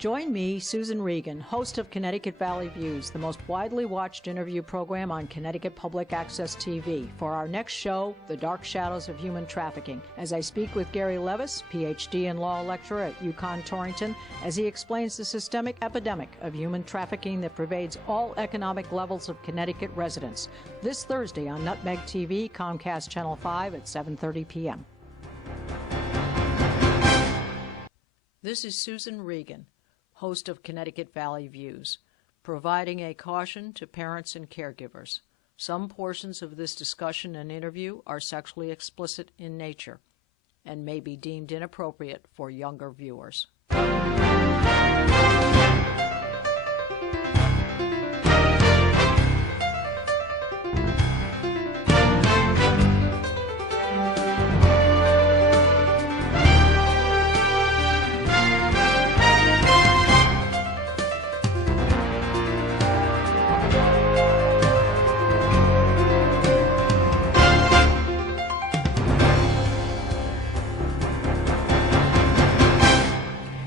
Join me, Susan Regan, host of Connecticut Valley Views, the most widely watched interview program on Connecticut Public Access TV, for our next show, The Dark Shadows of Human Trafficking, as I speak with Gary Levis, Ph.D. and law lecturer at UConn Torrington, as he explains the systemic epidemic of human trafficking that pervades all economic levels of Connecticut residents. This Thursday on Nutmeg TV, Comcast Channel 5 at 7:30 p.m. This is Susan Regan, host of Connecticut Valley Views, providing a caution to parents and caregivers. Some portions of this discussion and interview are sexually explicit in nature and may be deemed inappropriate for younger viewers.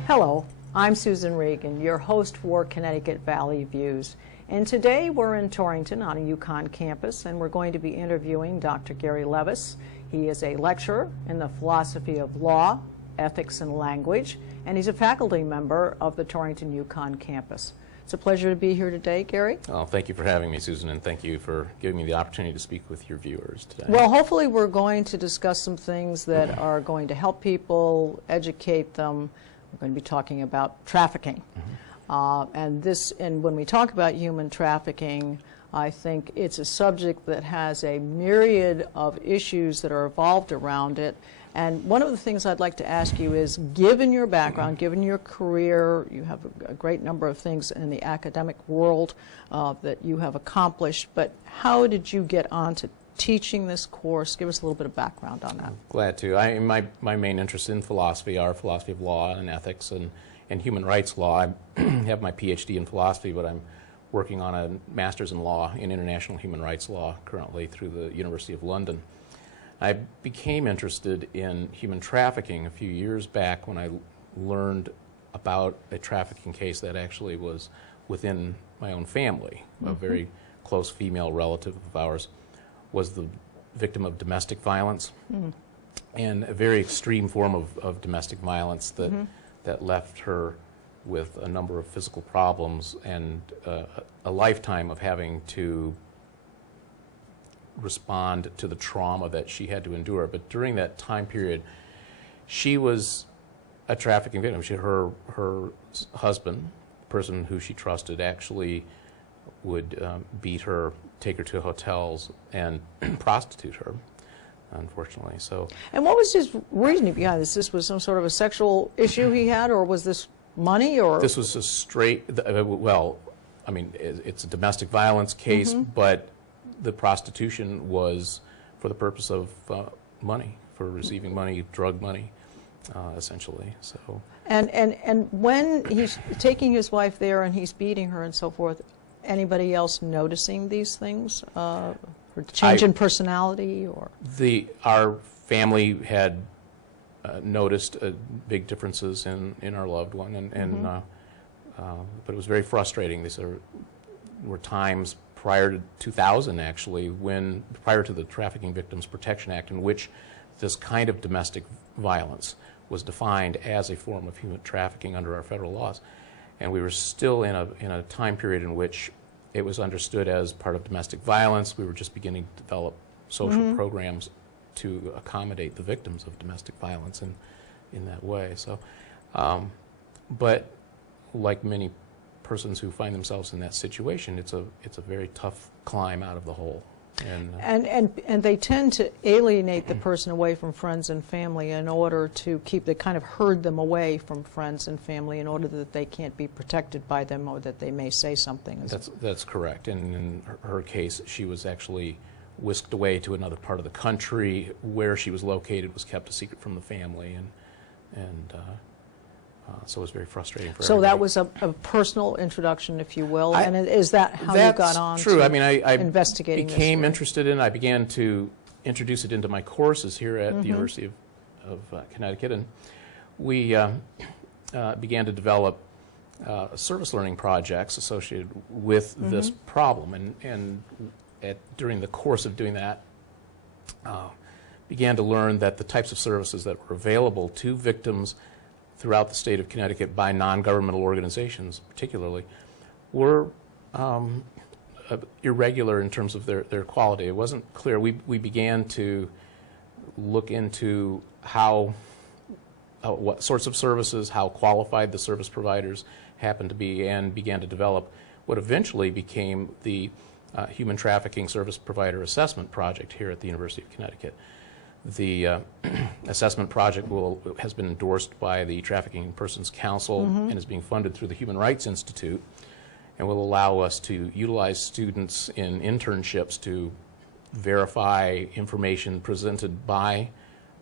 Hello, I'm Susan Regan, your host for Connecticut Valley Views. And today we're in Torrington on a UConn campus, and we're going to be interviewing Dr. Gary Levis. He is a lecturer in the philosophy of law, ethics, and language, and he's a faculty member of the Torrington UConn campus. It's a pleasure to be here today, Gary. Oh, thank you for having me, Susan, and thank you for giving me the opportunity to speak with your viewers today. Well, hopefully we're going to discuss some things that are going to help people, educate them. We're going to be talking about trafficking. And when we talk about human trafficking, I think it's a subject that has a myriad of issues that are evolved around it. And one of the things I'd like to ask you is, given your background, given your career, you have a great number of things in the academic world that you have accomplished, but how did you get onto teaching this course? Give us a little bit of background on that. Glad to. My main interest in philosophy are philosophy of law and ethics and human rights law. I have my PhD in philosophy, but I'm working on a master's in law in international human rights law currently through the University of London. I became interested in human trafficking a few years back when I learned about a trafficking case that actually was within my own family. A very close female relative of ours was the victim of domestic violence, and a very extreme form of domestic violence that left her with a number of physical problems and a lifetime of having to respond to the trauma that she had to endure. But during that time period, she was a trafficking victim. Her husband, the person who she trusted, actually would beat her, take her to hotels, and prostitute her, unfortunately. So. And what was his reasoning behind this? This was some sort of a sexual issue he had, or was this money, or? This was a straight, well, I mean, it's a domestic violence case, but the prostitution was for the purpose of money, for receiving money, drug money, essentially. So. And when he's taking his wife there and he's beating her and so forth, anybody else noticing these things, or change in personality, or? Our family had noticed big differences in our loved one, but it was very frustrating. These were times prior to 2000, actually, prior to the Trafficking Victims Protection Act, in which this kind of domestic violence was defined as a form of human trafficking under our federal laws. And we were still in a time period in which it was understood as part of domestic violence. We were just beginning to develop social programs to accommodate the victims of domestic violence in that way. So, but like many persons who find themselves in that situation, it's a very tough climb out of the hole. And they tend to alienate the person away from friends and family in order to they kind of herd them away from friends and family in order that they can't be protected by them, or that they may say something. That's correct. And in her case, she was actually whisked away to another part of the country. Where she was located was kept a secret from the family, and so it was very frustrating for everybody. So that was a personal introduction, if you will, and is that how you got on true. to I mean, I investigating became interested in it. I began to introduce it into my courses here at the University of Connecticut, and we began to develop service learning projects associated with this problem, and during the course of doing that, began to learn that the types of services that were available to victims throughout the state of Connecticut by non-governmental organizations particularly were irregular in terms of their quality. It wasn't clear. We began to look into what sorts of services, how qualified the service providers happened to be, and began to develop what eventually became the Human Trafficking Service Provider Assessment Project here at the University of Connecticut. The assessment project has been endorsed by the Trafficking Persons Council and is being funded through the Human Rights Institute, and will allow us to utilize students in internships to verify information presented by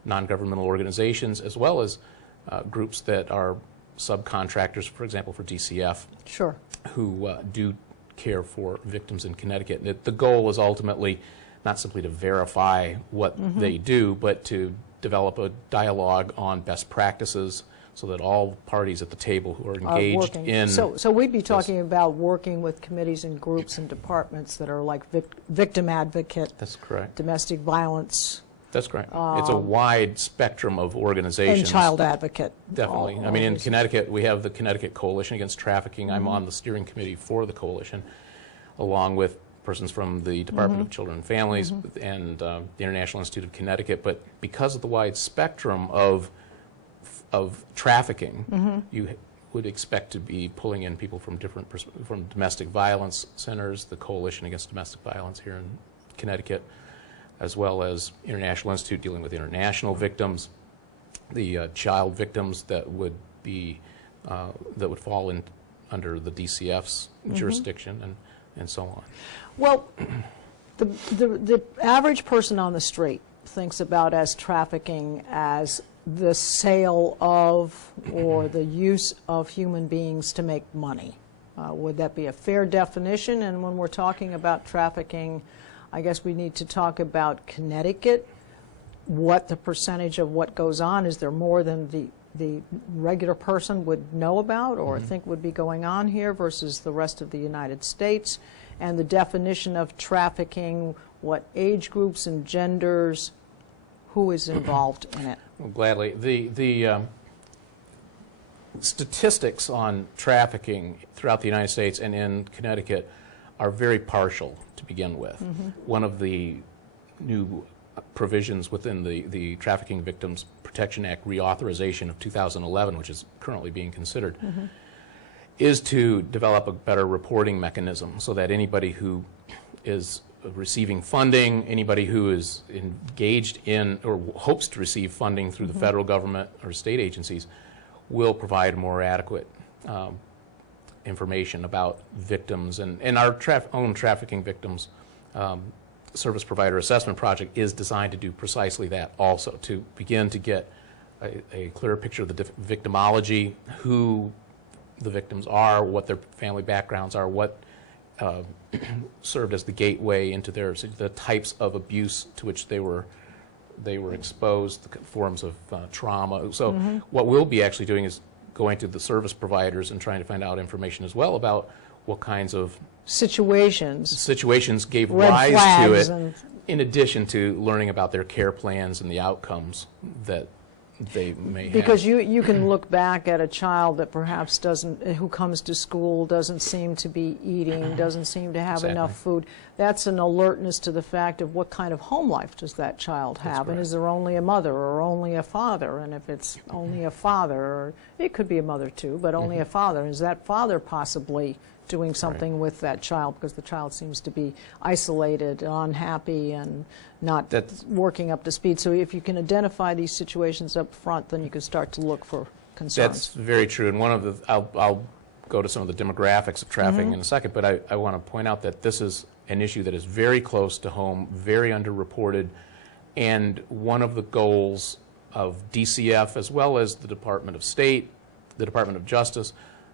non-governmental organizations, as well as groups that are subcontractors, for example, for DCF, Sure. who do care for victims in Connecticut. The goal is ultimately not simply to verify what they do, but to develop a dialogue on best practices so that all parties at the table who are engaged in... So we'd be talking about working with committees and groups and departments that are like victim advocate. That's correct. Domestic violence. That's correct. It's a wide spectrum of organizations. And child advocate. Definitely. I mean, in Connecticut, we have the Connecticut Coalition Against Trafficking. I'm on the steering committee for the coalition, along with persons from the Department of Children and Families and the International Institute of Connecticut. But because of the wide spectrum of trafficking, you would expect to be pulling in people from from domestic violence centers, the Coalition Against Domestic Violence here in Connecticut, as well as International Institute dealing with international victims, the child victims that would be that would fall in under the DCF's jurisdiction, and so on. Well, the average person on the street thinks about as trafficking as the sale of or the use of human beings to make money. Would that be a fair definition? And when we're talking about trafficking, I guess we need to talk about Connecticut, what the percentage of what goes on. Is there more than the regular person would know about or think would be going on here versus the rest of the United States? And the definition of trafficking, what age groups and genders, who is involved in it? Well, gladly. The statistics on trafficking throughout the United States and in Connecticut are very partial to begin with. One of the new provisions within the Trafficking Victims Protection Act reauthorization of 2011, which is currently being considered, is to develop a better reporting mechanism so that anybody who is receiving funding, anybody who is engaged in or hopes to receive funding through the federal government or state agencies will provide more adequate information about victims. And our own Trafficking Victims Service Provider Assessment Project is designed to do precisely that also, to begin to get a clearer picture of the victimology, who the victims are, what their family backgrounds are, what served as the gateway into the types of abuse to which they were exposed, the forms of trauma. So what we'll be actually doing is going to the service providers and trying to find out information as well about what kinds of situations gave rise to it, in addition to learning about their care plans and the outcomes that they may have. Because you can look back at a child that perhaps who comes to school, doesn't seem to be eating, doesn't seem to have enough food. That's an alertness to the fact of what kind of home life does that child have, and is there only a mother or only a father? And if it's only a father, or it could be a mother too, but only a father, is that father possibly doing something with that child, because the child seems to be isolated, unhappy, and not working up to speed. So if you can identify these situations up front, then you can start to look for concerns. That's very true. And one of the, I'll go to some of the demographics of trafficking in a second, but I want to point out that this is an issue that is very close to home, very underreported, and one of the goals of DCF, as well as the Department of State, the Department of Justice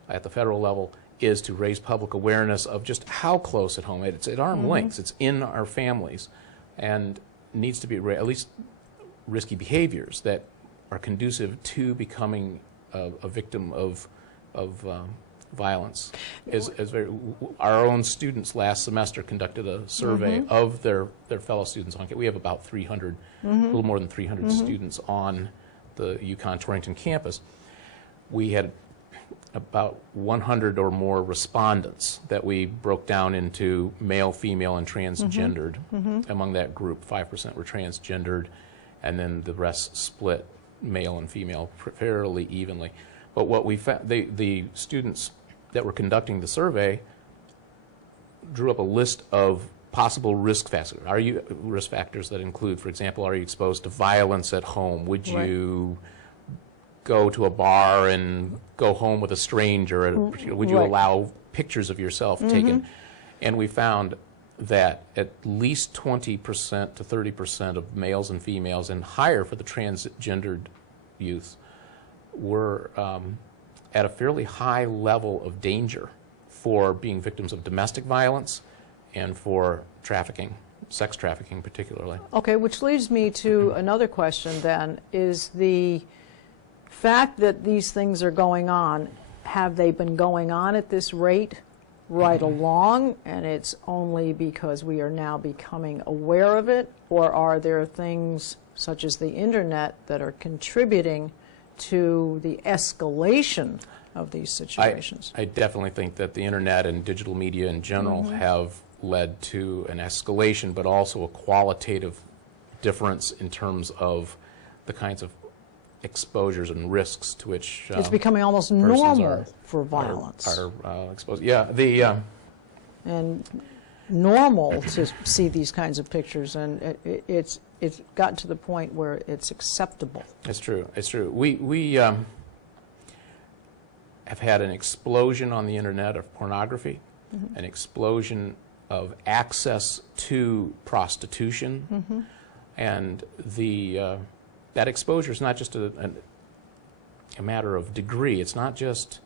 at the federal level, is to raise public awareness of just how close at home. It's at arm's length. It's in our families, and needs to be at least risky behaviors that are conducive to becoming a victim of violence is very. Our own students last semester conducted a survey of their fellow students on campus. We have about 300, a little more than 300 students on the UConn Torrington campus. We had about 100 or more respondents that we broke down into male, female, and transgendered. Among that group, 5% were transgendered, and then the rest split male and female fairly evenly. But what we found, the students that were conducting the survey drew up a list of possible risk factors. Risk factors that include, for example, are you exposed to violence at home? Would you go to a bar and go home with a stranger? Would you allow pictures of yourself taken? And we found that at least 20% to 30% of males and females, and higher for the transgendered youth, were at a fairly high level of danger for being victims of domestic violence and for trafficking, sex trafficking particularly. Okay, which leads me to another question then, is the fact that these things are going on, have they been going on at this rate right along, and it's only because we are now becoming aware of it, or are there things such as the internet that are contributing to the escalation of these situations? I definitely think that the internet and digital media in general have led to an escalation, but also a qualitative difference in terms of the kinds of exposures and risks to which it's becoming almost normal for violence. Are exposed. Yeah, and normal to see these kinds of pictures, and it's gotten to the point where it's acceptable. It's true. It's true. We have had an explosion on the internet of pornography, an explosion of access to prostitution, and that exposure is not just a matter of degree. It's not just,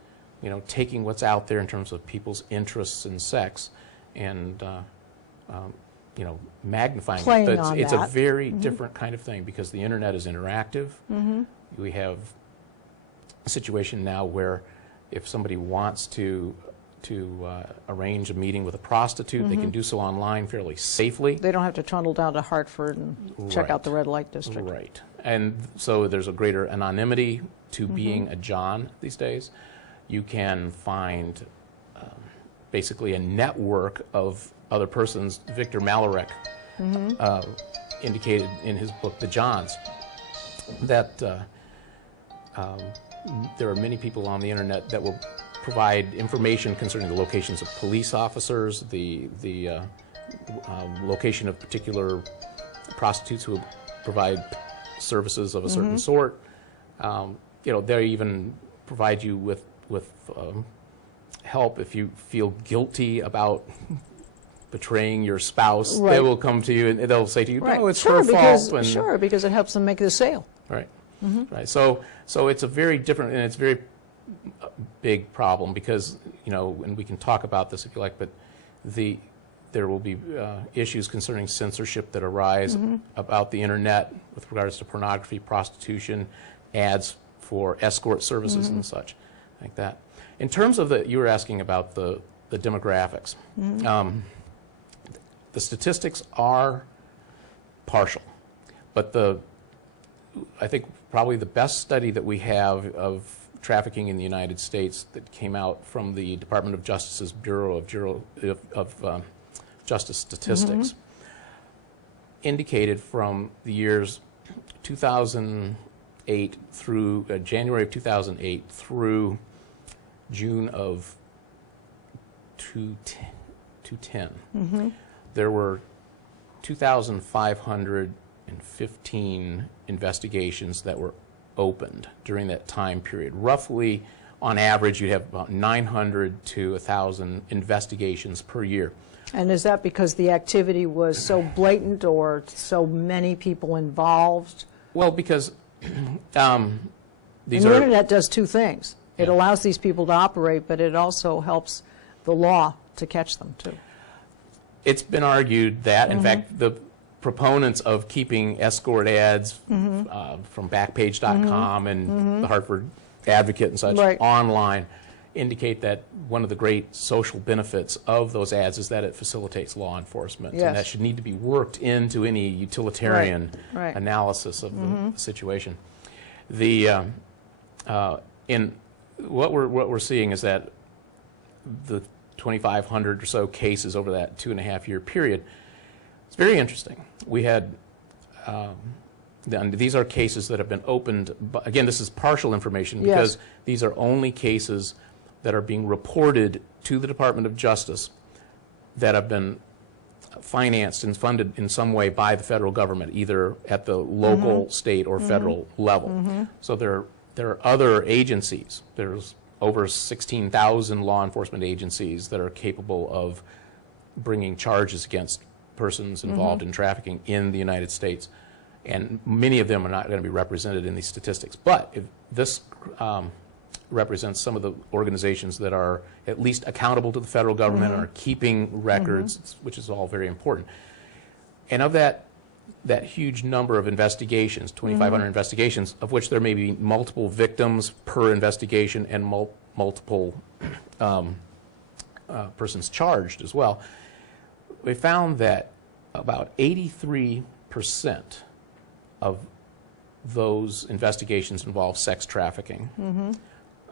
taking what's out there in terms of people's interests in sex and magnifying Playing it. on It's that. a very different kind of thing because the internet is interactive. We have a situation now where if somebody wants to arrange a meeting with a prostitute, they can do so online fairly safely. They don't have to trundle down to Hartford and check out the red light district. Right. And so there's a greater anonymity to being a John these days. You can find basically a network of other persons. Victor Malarek indicated in his book, The Johns, that there are many people on the internet that will provide information concerning the locations of police officers, the location of particular prostitutes who provide services of a certain sort. They even provide you with help if you feel guilty about betraying your spouse. Right. They will come to you and they'll say to you, Right. "No, it's her fault." Sure, because it helps them make the sale. Right. Right. So it's a very different, and it's a very big problem because, and we can talk about this if you like, but there will be issues concerning censorship that arise about the internet with regards to pornography, prostitution, ads for escort services and such like that. In terms of you were asking about the demographics. The statistics are partial, but I think probably the best study that we have of trafficking in the United States that came out from the Department of Justice's Bureau of Justice Statistics indicated from the years 2008 through January of 2008 through June of 2010, there were 2,515 investigations that were opened during that time period. Roughly, on average, you'd have about 900 to 1,000 investigations per year. And is that because the activity was so blatant or so many people involved? Well, because The internet does two things. It allows these people to operate, but it also helps the law to catch them, too. It's been argued that, in fact, the proponents of keeping escort ads from Backpage.com and the Hartford Advocate and such online indicate that one of the great social benefits of those ads is that it facilitates law enforcement. Yes. And that should need to be worked into any utilitarian Right. analysis of the situation. The, in what we're seeing is that the 2,500 or so cases over that 2.5-year period, it's very interesting. We had, these are cases that have been opened, but again, this is partial information because these are only cases that are being reported to the Department of Justice that have been financed and funded in some way by the federal government, either at the local, state, or federal level. So there are other agencies. There's over 16,000 law enforcement agencies that are capable of bringing charges against persons involved in trafficking in the United States. And many of them are not going to be represented in these statistics. But if this represents some of the organizations that are at least accountable to the federal government and are keeping records, which is all very important. And of that huge number of investigations, 2,500 investigations, of which there may be multiple victims per investigation and multiple persons charged as well, we found that about 83% of those investigations involve sex trafficking,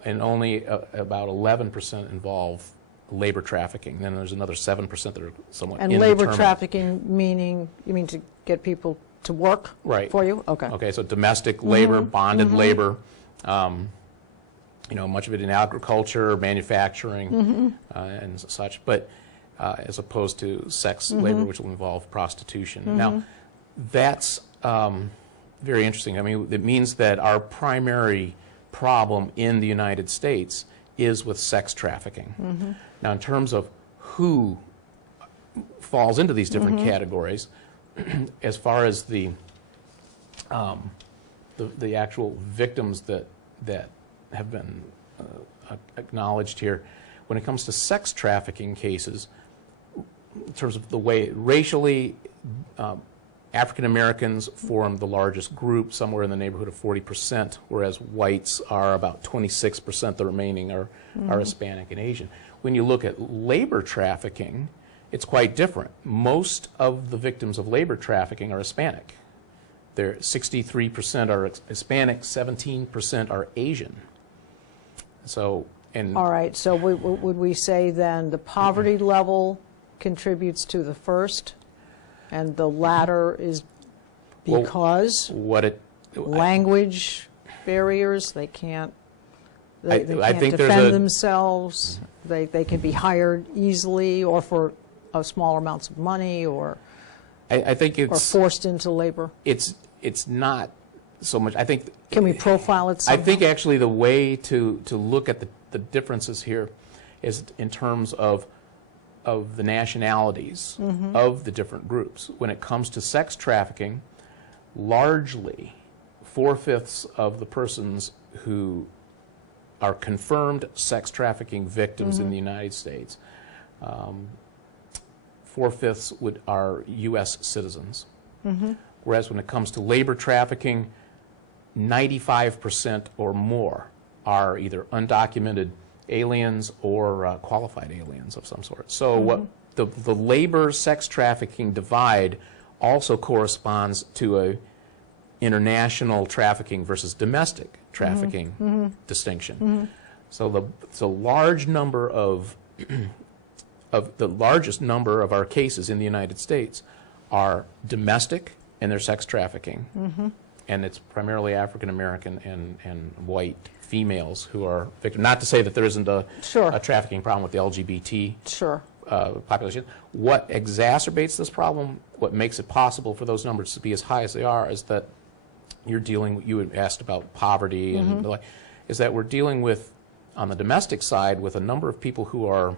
and only about 11% involve labor trafficking. Then there's another 7% that are somewhat And indeterminate. labor trafficking meaning, you mean to get people to work for you? Okay. Okay, so domestic labor, bonded labor, you know, much of it in agriculture, manufacturing, and such, but as opposed to sex labor, which will involve prostitution. Now, that's very interesting. I mean, it means that our primary problem in the United States is with sex trafficking. Now, in terms of who falls into these different categories, as far as the actual victims that have been acknowledged here, when it comes to sex trafficking cases, in terms of the way racially, African Americans form the largest group, somewhere in the neighborhood of 40%, whereas whites are about 26%. The remaining are Hispanic and Asian. When you look at labor trafficking, it's quite different. Most of the victims of labor trafficking are Hispanic. 63% are Hispanic, 17% are Asian. So, all right, so would we say then the poverty level contributes to the first, and the latter is because language barriers, they can't defend themselves, they can be hired easily or for small amounts of money, or I think it's forced into labor. It's not so much. I think. Can we profile it somehow? I think actually the way to look at the differences here is in terms of the nationalities of the different groups. When it comes to sex trafficking, largely 4/5 of the persons who are confirmed sex trafficking victims in the United States, 4/5 are U.S. citizens. Whereas when it comes to labor trafficking, 95% or more are either undocumented aliens or qualified aliens of some sort. So what the labor sex trafficking divide also corresponds to a international trafficking versus domestic trafficking distinction. So the large number of the largest number of our cases in the United States are domestic and they're sex trafficking, and it's primarily African American and white females who are victims. Not to say that there isn't a trafficking problem with the LGBT population. What exacerbates this problem, what makes it possible for those numbers to be as high as they are, is that you had asked about poverty and the like, is that we're dealing with, on the domestic side, with a number of people who are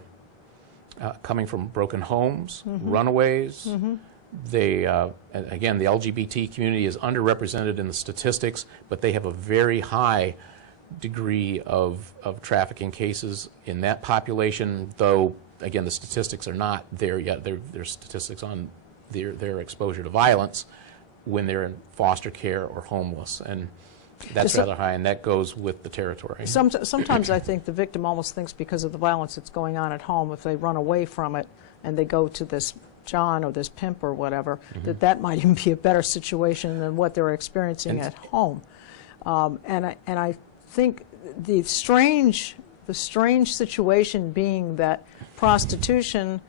coming from broken homes, runaways. They, again, the LGBT community is underrepresented in the statistics, but they have a very high degree of trafficking cases in that population, though, again, the statistics are not there yet. They're statistics on their exposure to violence when they're in foster care or homeless. And That's rather high, and that goes with the territory. Sometimes I think the victim almost thinks because of the violence that's going on at home, if they run away from it and they go to this John or this pimp or whatever, that might even be a better situation than what they're experiencing at home. And I think the strange situation being that prostitution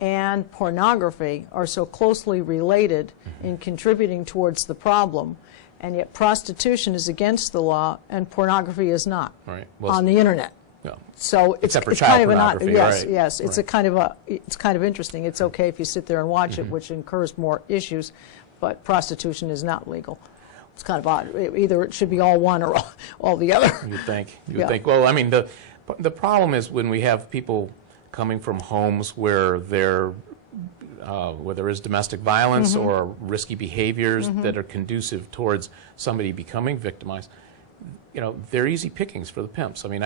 and pornography are so closely related in contributing towards the problem, and yet prostitution is against the law and pornography is not, right. On the internet. Yeah. So it's Except for it's child kind of pornography, yes, right. yes. It's right. It's kind of interesting. It's okay if you sit there and watch it, which incurs more issues, but prostitution is not legal. It's kind of odd. Either it should be all one or all the other. You'd think. You would think. Well, I mean, the problem is when we have people coming from homes where there is domestic violence or risky behaviors that are conducive towards somebody becoming victimized. You know, they're easy pickings for the pimps. I mean,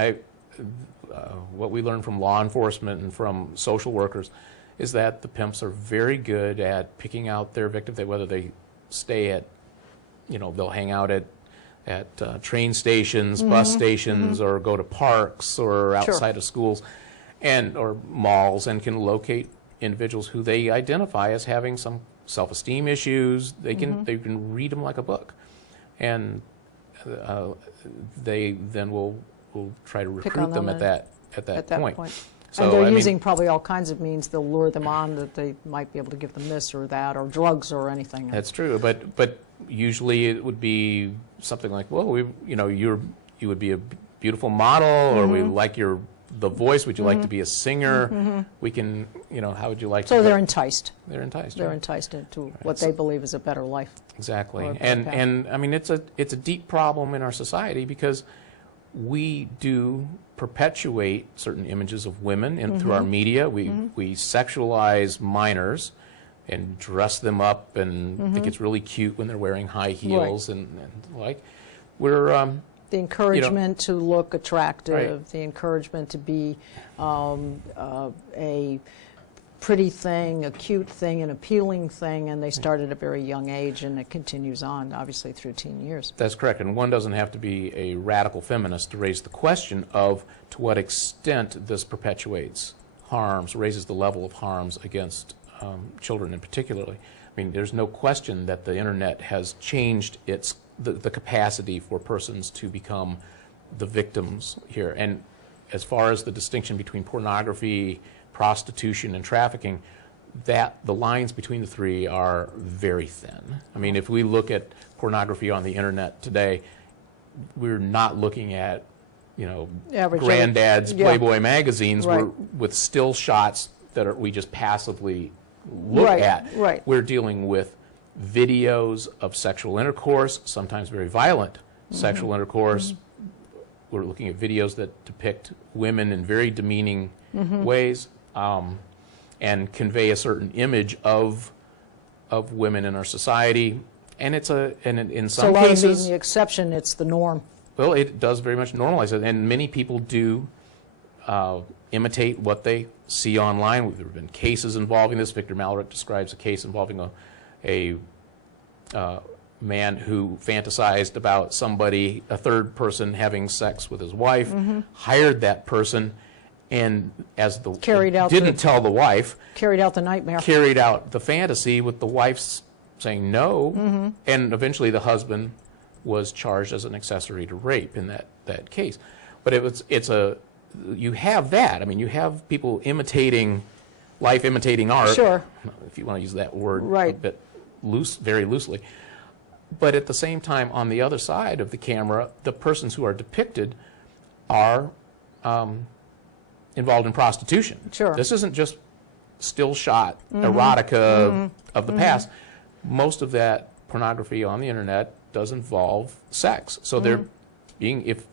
what we learn from law enforcement and from social workers is that the pimps are very good at picking out their victims, whether they stay at, you know, they'll hang out at train stations, bus stations, or go to parks or outside of schools or malls, and can locate individuals who they identify as having some self-esteem issues. They can read them like a book, and they then will try to recruit them at that point. So, and they're using probably all kinds of means. They'll lure them on that they might be able to give them this or that, or drugs or anything. That's true, but usually it would be something like, well, you would be a beautiful model, or we like the voice. Would you like to be a singer? We can, how would you like to? So they're enticed. They're enticed. They're enticed into what they believe is a better life. Exactly, and I mean it's a deep problem in our society because we do perpetuate certain images of women through our media. We sexualize minors and dress them up and think it's really cute when they're wearing high heels and like. We're the encouragement to look attractive, the encouragement to be a pretty thing, a cute thing, an appealing thing, and they start at a very young age, and it continues on, obviously, through teen years. That's correct, and one doesn't have to be a radical feminist to raise the question of to what extent this perpetuates harms, raises the level of harms against children in particularly. I mean, there's no question that the internet has changed the capacity for persons to become the victims here. And as far as the distinction between pornography, prostitution, and trafficking, the lines between the three are very thin. I mean, if we look at pornography on the internet today, we're not looking at, Granddad's Playboy magazines with still shots that we just passively look at. Right. We're dealing with videos of sexual intercourse, sometimes very violent sexual intercourse. We're looking at videos that depict women in very demeaning ways and convey a certain image of women in our society. And in some cases, so being the exception, it's the norm. Well, it does very much normalize it, and many people do imitate what they see online. There have been cases involving this. Victor Malrich describes a case involving a man who fantasized about a third person having sex with his wife, hired that person, and didn't tell the wife. Carried out the nightmare. Carried out the fantasy with the wife saying no, and eventually the husband was charged as an accessory to rape in that case. But you have that. I mean, you have people imitating life, imitating art. Sure. If you want to use that word a bit very loosely. But at the same time, on the other side of the camera, the persons who are depicted are involved in prostitution. Sure. This isn't just still shot erotica of the past. Most of that pornography on the internet does involve sex. So they're being, if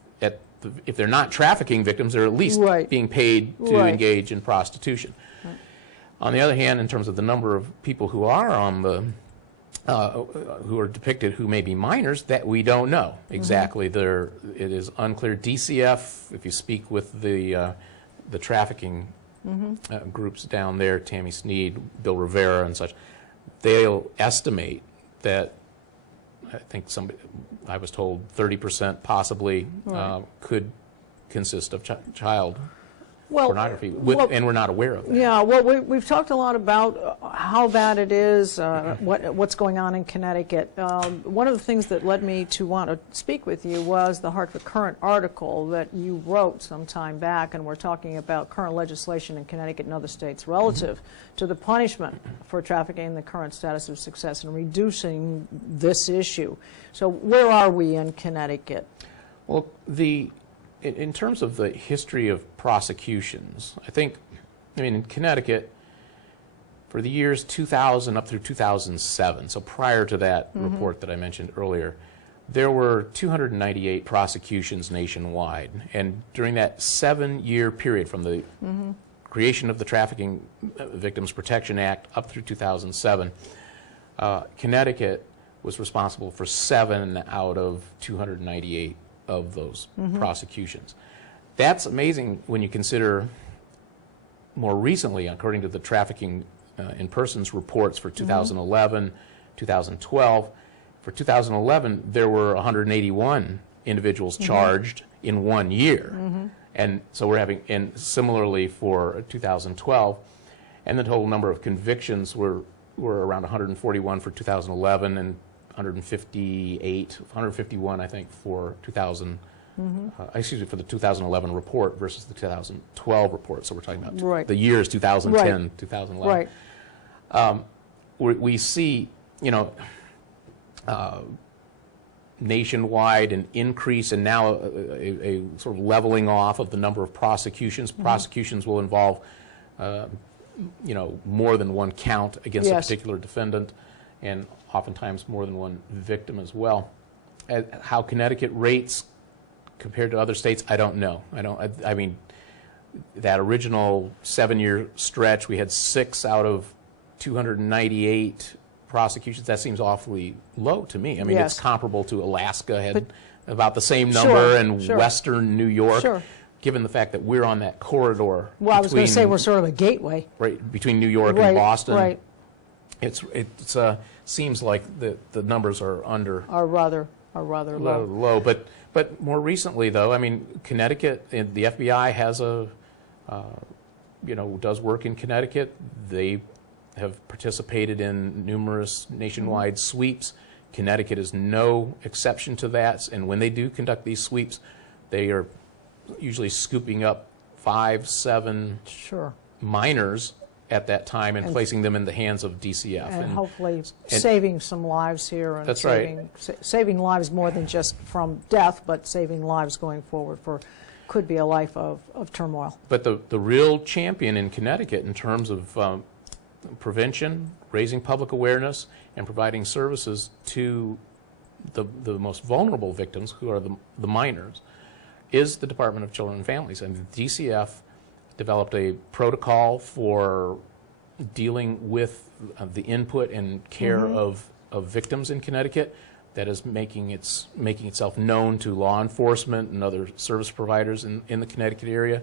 they're not trafficking victims, they're at least being paid to engage in prostitution. On the other hand, in terms of the number of people who are on who are depicted who may be minors, that we don't know exactly. It is unclear. DCF, if you speak with the trafficking groups down there, Tammy Sneed, Bill Rivera, and such, they'll estimate that I think I was told 30% possibly Right. could consist of child Well, pornography, and we're not aware of that. yeah, well, we've talked a lot about how bad it is, what's going on in Connecticut. One of the things that led me to want to speak with you was the Hartford Current article that you wrote some time back, and we're talking about current legislation in Connecticut and other states relative to the punishment for trafficking, the current status of success, and reducing this issue. So where are we in Connecticut? Well, in terms of the history of prosecutions, I mean, in Connecticut, for the years 2000 up through 2007, so prior to that report that I mentioned earlier, there were 298 prosecutions nationwide. And during that 7-year period from the creation of the Trafficking Victims Protection Act up through 2007, Connecticut was responsible for 7 out of 298 of those prosecutions. That's amazing when you consider more recently, according to the Trafficking in Persons reports for 2011, 2012. For 2011, there were 181 individuals charged in 1 year. And so we're having, and similarly for 2012, and the total number of convictions were around 141 for 2011 and 151, I think, for 2000. Excuse me, for the 2011 report versus the 2012 report. So we're talking about the years 2010, 2011. Right. We see, you know, nationwide an increase and now a sort of leveling off of the number of prosecutions. Prosecutions will involve, you know, more than one count against a particular defendant, and oftentimes more than one victim as well. How Connecticut rates compared to other states, I don't know. I mean, that original 7-year stretch, we had 6 out of 298 prosecutions. That seems awfully low to me. I mean, it's comparable to Alaska, had about the same number, and Western New York. Given the fact that we're on that corridor. Well, I was going to say we're sort of a gateway. Right, between New York and Boston. Right. It seems like the numbers are rather low. But more recently, though, I mean, Connecticut, the FBI has does work in Connecticut. They have participated in numerous nationwide sweeps. Connecticut is no exception to that. And when they do conduct these sweeps, they are usually scooping up 5, 7 minors at that time and placing them in the hands of DCF. And hopefully saving some lives here. And that's saving lives more than just from death, but saving lives going forward for could be a life of turmoil. But the real champion in Connecticut in terms of prevention, raising public awareness, and providing services to the most vulnerable victims, who are the minors, is the Department of Children and Families. And the DCF developed a protocol for dealing with the input and care of victims in Connecticut that is making itself known to law enforcement and other service providers in the Connecticut area.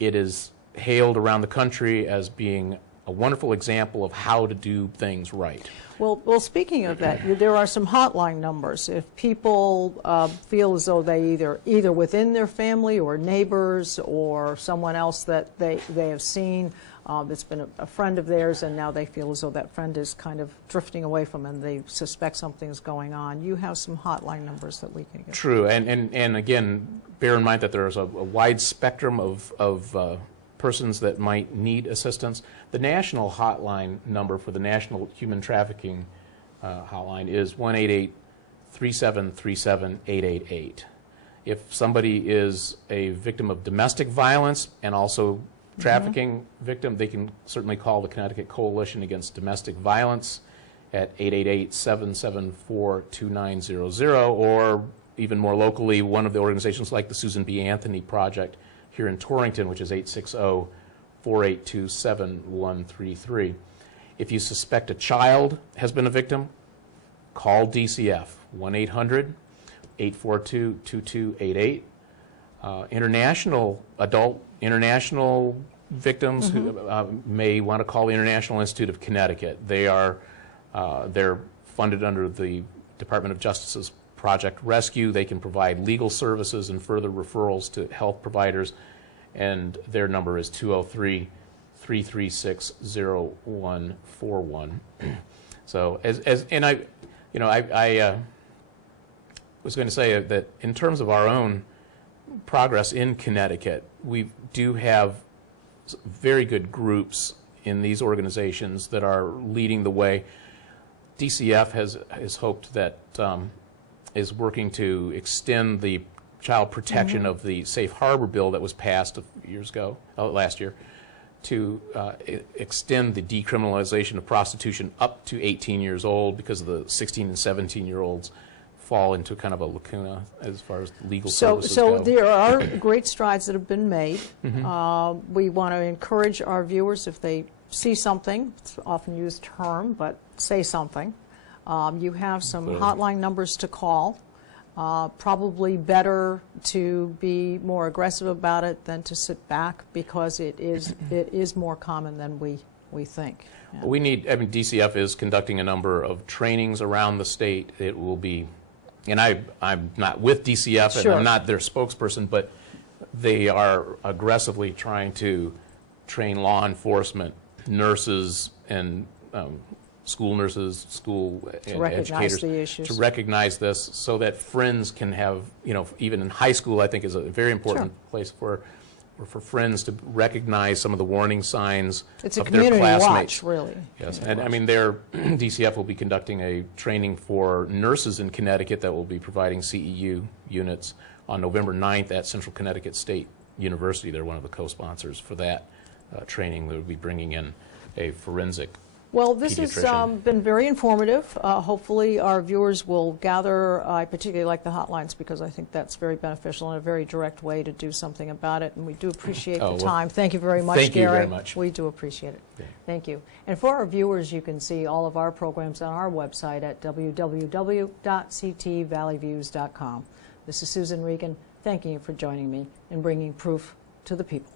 It is hailed around the country as being a wonderful example of how to do things right. Well, speaking of that, there are some hotline numbers. If people feel as though they either within their family or neighbors or someone else that they have seen that's been a friend of theirs, and now they feel as though that friend is kind of drifting away from them, and they suspect something's going on, you have some hotline numbers that we can get. True, and again, bear in mind that there is a wide spectrum of persons that might need assistance. The national hotline number for the National Human Trafficking Hotline is 1-888-373-7888. If somebody is a victim of domestic violence and also trafficking victim, they can certainly call the Connecticut Coalition Against Domestic Violence at 888-774-2900, or even more locally, one of the organizations like the Susan B. Anthony Project here in Torrington, which is 860-482-7133. If you suspect a child has been a victim, call DCF, 1-800-842-2288. International victims who may want to call the International Institute of Connecticut. They're funded under the Department of Justice's Project Rescue. They can provide legal services and further referrals to health providers, and their number is 203-336-0141. So I was going to say that in terms of our own progress in Connecticut, we do have very good groups in these organizations that are leading the way. DCF has hoped that is working to extend the child protection of the Safe Harbor bill that was passed last year, to extend the decriminalization of prostitution up to 18 years old, because of the 16 and 17-year-olds fall into kind of a lacuna as far as legal services go. So there are great strides that have been made. We want to encourage our viewers, if they see something, it's often used term, but say something. You have some hotline numbers to call. Probably better to be more aggressive about it than to sit back, because it is more common than we think. Yeah. DCF is conducting a number of trainings around the state. It will be, and I'm not with DCF, Sure. and I'm not their spokesperson, but they are aggressively trying to train law enforcement, nurses, and school nurses, educators, to recognize this, so that friends can have, even in high school, I think is a very important place for friends to recognize some of the warning signs of their classmates. It's a community watch, really. Yes, and DCF will be conducting a training for nurses in Connecticut that will be providing CEU units on November 9th at Central Connecticut State University. They're one of the co-sponsors for that training. They will be bringing in a forensic Well, this has been very informative. Hopefully our viewers will gather. I particularly like the hotlines, because I think that's very beneficial and a very direct way to do something about it, and we do appreciate the time. Thank you very much, Gary. Thank you very much. We do appreciate it. Yeah. Thank you. And for our viewers, you can see all of our programs on our website at www.ctvalleyviews.com. This is Susan Regan, thanking you for joining me in bringing proof to the people.